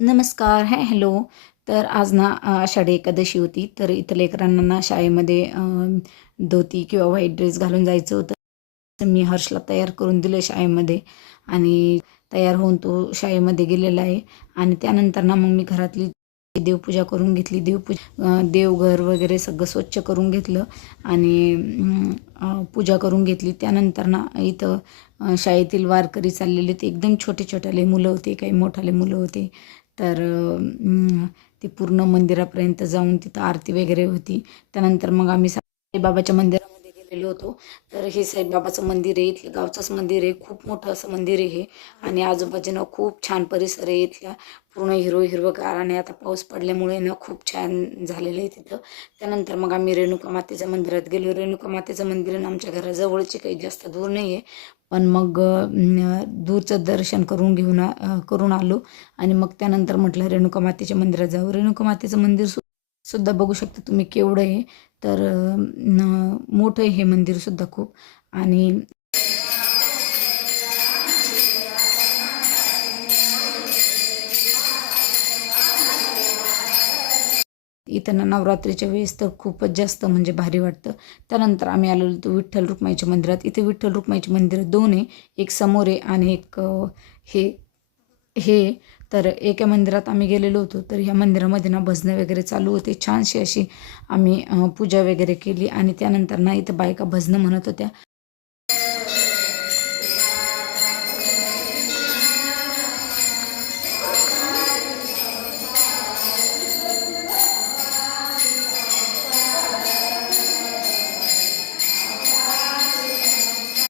नमस्कार. हॅलो. तर आज ना आषाढी एकादशी होती. तर इथं लेकरांना ना शाळेमध्ये धोती किंवा व्हाईट ड्रेस घालून जायचं होतं. तर मी हर्षला तयार करून दिलं शाळेमध्ये आणि तयार होऊन तो शाळेमध्ये गेलेला आहे. आणि त्यानंतर ना मग मी घरातली देवपूजा करून घेतली. देवघर वगैरे सगळं स्वच्छ करून घेतलं आणि पूजा करून घेतली. त्यानंतर ना इथं शाळेतील वारकरी चाललेले ते एकदम छोटे-छोटेले मुलं होते, काही मोठाले मुलं होते. तर ते पूर्ण मंदिरापर्यंत जाऊन तिथं आरती वगैरे होती. त्यानंतर मग आम्ही साईबाबाच्या मंदिरामध्ये गेलेलो होतो. तर हे साईबाबाचं मंदिर आहे, इथलं गावचंच मंदिर आहे. खूप मोठं असं मंदिर आहे हे आणि आजूबाजूनं खूप छान परिसर आहे इथल्या. पूर्ण हिरवंगार आणि आता पाऊस पडल्यामुळे ना खूप छान झालेलं आहे तिथं. त्यानंतर मग आम्ही रेणुका मातेच्या मंदिरात गेलो. रेणुका मातेचं मंदिर आहे ना आमच्या घराजवळचे, काही जास्त दूर नाही आहे. पण मग दूरचं दर्शन करून आलो आणि मग त्यानंतर म्हटलं रेणुका मातेच्या मंदिरात जाऊ. रेणुका मातेचं मंदिर सुद्धा बघू शकता तुम्ही केवढं आहे. तर मोठं आहे हे मंदिरसुद्धा खूप. आणि इथं ना नवरात्रीच्या वेळेस तर खूपच जास्त म्हणजे भारी वाटतं. त्यानंतर आम्ही आलेलो होतो विठ्ठल रुक्माईच्या मंदिरात. इथे विठ्ठल रुक्माईची मंदिरं 2 आहे. एक समोर आहे आणि एक हे हे तर एका मंदिरात आम्ही गेलेलो होतो. तर ह्या मंदिरामध्ये ना भजनं वगैरे चालू होते. छानशी अशी आम्ही पूजा वगैरे केली आणि त्यानंतर ना इथं बायका भजनं म्हणत होत्या.